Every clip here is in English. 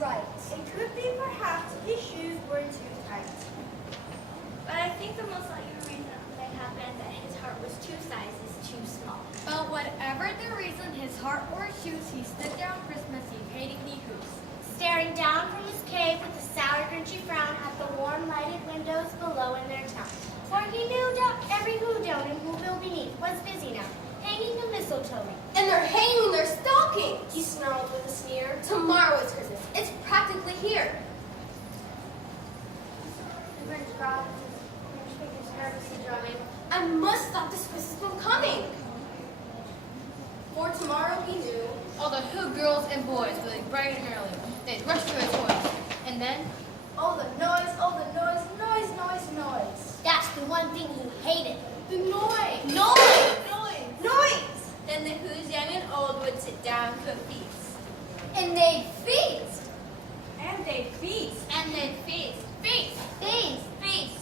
right. It could be perhaps his shoes were too tight. But I think the most likely reason may have been that his heart was 2 sizes too small. But whatever the reason, his heart or shoes, he stood there on Christmas Eve hating the who's. Staring down from his cave with a sour, grinchy frown at the warm, lighted windows below in their town. For he knew every who down and whoville beneath was busy now, hanging the mistletoe. And they're hanging their stockings. He snarled with a sneer. Tomorrow is Christmas. It's practically here. The Grinch growled, his fingers nervously drumming. I must stop this Christmas from coming. For tomorrow he knew. All the Who girls and boys were like bright and early. They'd rush to their toys. And then, Oh, the noise, noise, noise, noise. That's the one thing he hated. The noise. Noise! Then the who's young and old would sit down to a feast. And they'd feast. And they feast. And they'd feast. Feast! Feast! Feast!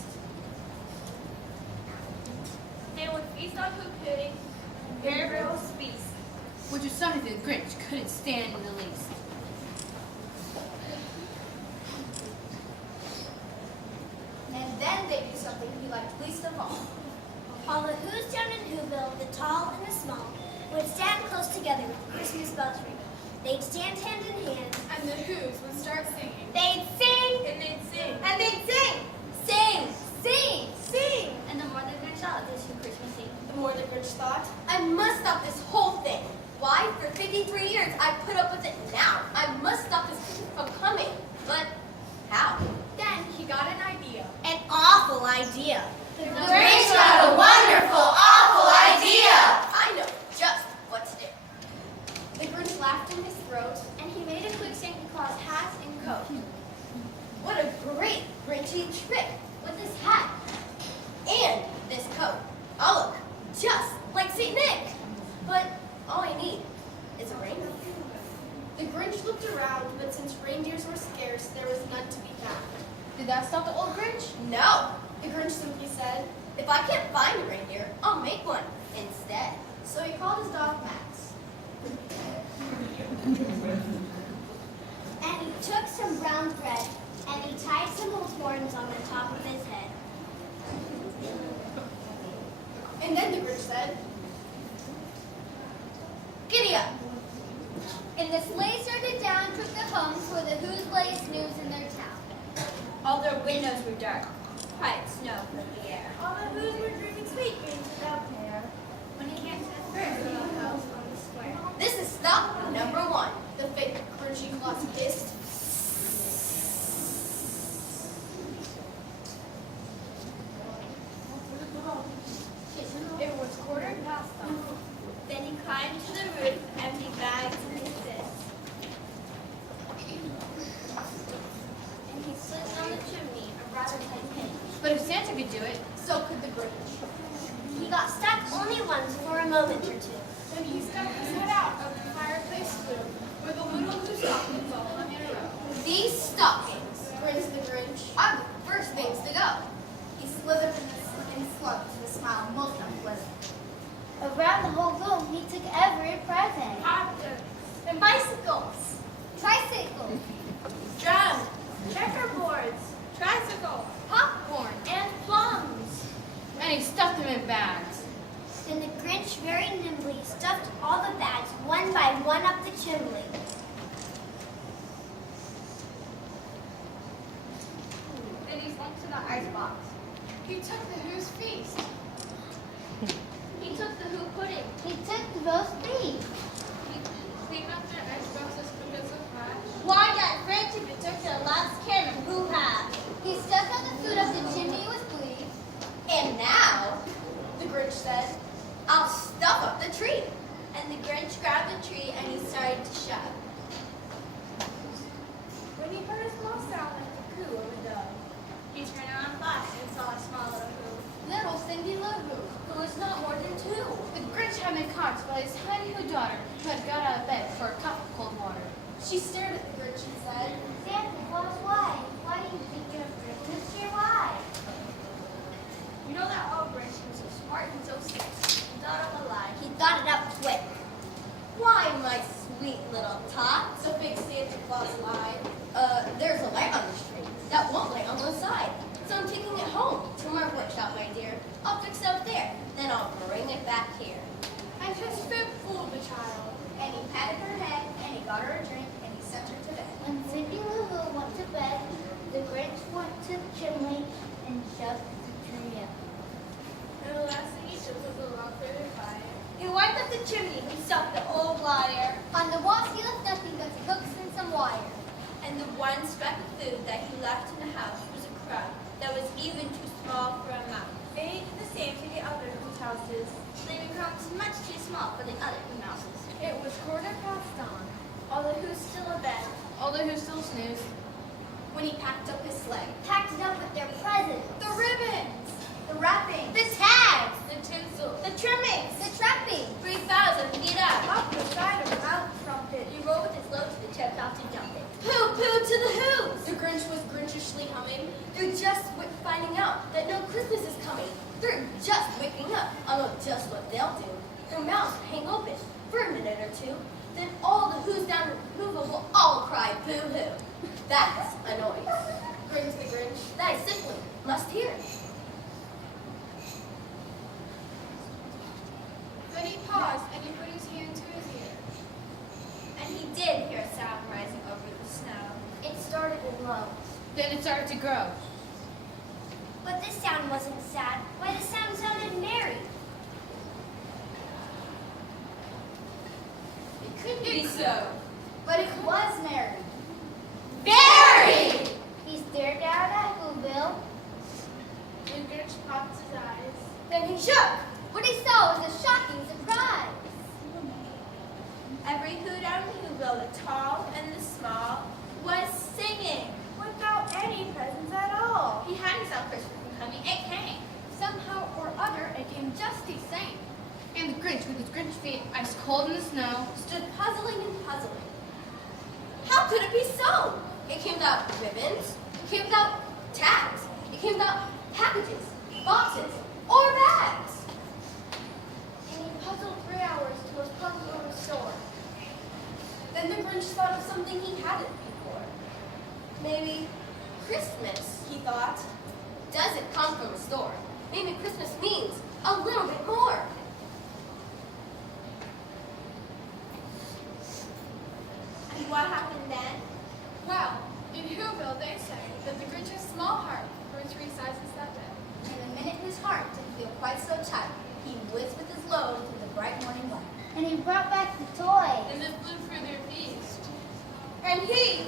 They would feast on who pudding, Very roast feast. which was something the Grinch couldn't stand in the least. And then they'd do something he liked least of all. All the who's down in Whoville, the tall and the small, would stand close together with Christmas bells ringing. They'd stand hand in hand. and the who's would start singing. They'd sing! And they'd sing. And they'd sing! Sing! Sing! Sing! And the more the Grinch thought of this who Christmas Eve, The more the Grinch thought. I must stop this whole thing. Why? For 53 years, I've put up with it now. I must stop this Christmas from coming. But how? Then he got an idea. An awful idea. The Grinch got a wonderful, awful idea. I know just what to do. The Grinch laughed in his throat, and he made a quick Santa Claus hat and coat. What a great Grinchy trick with this hat and this coat. I'll look just like St. Nick. But all I need is a reindeer. The Grinch looked around, but since reindeers were scarce, there was none to be found. Did that stop the old Grinch? No, The Grinch simply said, if I can't find a reindeer, I'll make one instead. so he called his dog Max. And he took some brown thread, and he tied some old horns on the top of his head. And then the Grinch said, Giddy up. And the sleigh started down to the homes where the Who's blazed news in their town. all their windows were dark. Quiet snow filled the air. all the Who's were dreaming sweet dreams without care. When he came to the first little house on the square, This is stop number 1. The fake Grinchy Claus hissed. It was quarter past them. then he climbed to the roof, empty bags in his fists. And he slid down the chimney, a rather tight pit. But if Santa could do it, So could the Grinch. He got stuck only once for a moment or two. Then he stuck his head out of the fireplace flue, where the little Who stockings all hung in a row. These stockings Grins the Grinch. are the first things to go. He slithered and slumped with a smile most unpleasant. Around the whole room, he took every present. Hot dogs, And bicycles, tricycles, drums, checkerboards, Tricycle! popcorn, and plums. and he stuffed them in bags. Then the Grinch very nimbly stuffed all the bags one by one up the chimney. Then he went to the icebox. He took the Who's feast. He took the who pudding. He took the roast beef. He cleaned up the iceboxes because of trash. Why got Grinch if he took the last can of hoo-ha? He stuffed all the food up the chimney with glee. And now, the Grinch said, I'll stuff up the tree. And the Grinch grabbed the tree and he started to shove. When he heard a small sound like the coo of a dove. He turned around fast and saw a small little who. Little Cindy Lou Who, who was not more than 2. The Grinch had been caught by his tiny Who daughter, who had got out of bed for a cup of cold water. She stared at the Grinch and said, Santa Claus, why? Why do you think you're afraid? Mr. Why? You know that old Grinch was so smart and so sweet. He thought of a lie. He thought it up quick. Why, my sweet little tots. The big Santa Claus lied. There's a light on the string that won't light on one side. So I'm taking it home to my workshop, my dear. I'll fix it up there, then I'll bring it back here. And his fib fooled the child. And he patted her head, and he got her a drink, and he sent her to bed. When Sleepy Lou went to bed, the Grinch went to the chimney and shoved the tree up. And the last thing he took was a log for their fire. He wiped up the chimney himself, the old liar. On the walls, he left nothing but hooks and some wire. And the one speck of food that he left in the house was a crumb that was even too small for a mouse. And he did the same to the other whose houses, leaving crumbs much too small for the other who mouses. It was 1:15 dawn. Although who's still abed, Although who still snoozed. when he packed up his sleigh. Packed it up with their presents. The ribbons! The wrappings, The tags. The tinsel! the trimmings, The trappings. 3,000 feet up. Up the side of the mountain trumpet! He rode with his load to the tip top to jump it. Pooh, pooh to the who's. The Grinch was grinchishly humming. They're just finding out that no Christmas is coming. They're just waking up. I'll know just what they'll do. Their mouths hang open for a minute or two. Then all the who's down the Hoover will all cry boo-hoo. That's a noise. Grins the Grinch. That I simply must hear. Then he paused and he put his hand to his ear. And he did hear a sound rising over the snow. It started in low. Then it started to grow. But this sound wasn't sad. Why, the sound sounded merry. It could be so. But it was merry. Merry! He stared down at Whoville. And Grinch popped his eyes. Then he shook. What he saw was a shocking surprise. Every who down in Whoville, the tall and the small, was singing without any presents at all. He hadn't saw Christmas coming. It came. Somehow or other, it came just the same. And the Grinch, with his Grinch feet ice cold in the snow, Stood puzzling and puzzling. How could it be so? It came without ribbons. It came without tags. It came without packages, boxes, or bags. And he puzzled 3 hours till his puzzle was sore. Then the Grinch thought of something he hadn't before. Maybe Christmas, he thought, doesn't come from a store. Maybe Christmas means a little bit more. And what happened then? Well, in Whoville they say that the Grinch's small heart grew 3 sizes that day. And the minute his heart didn't feel quite so tight, he whizzed with his load to the bright morning light. And he brought back the toy. And they flew for their feast. And he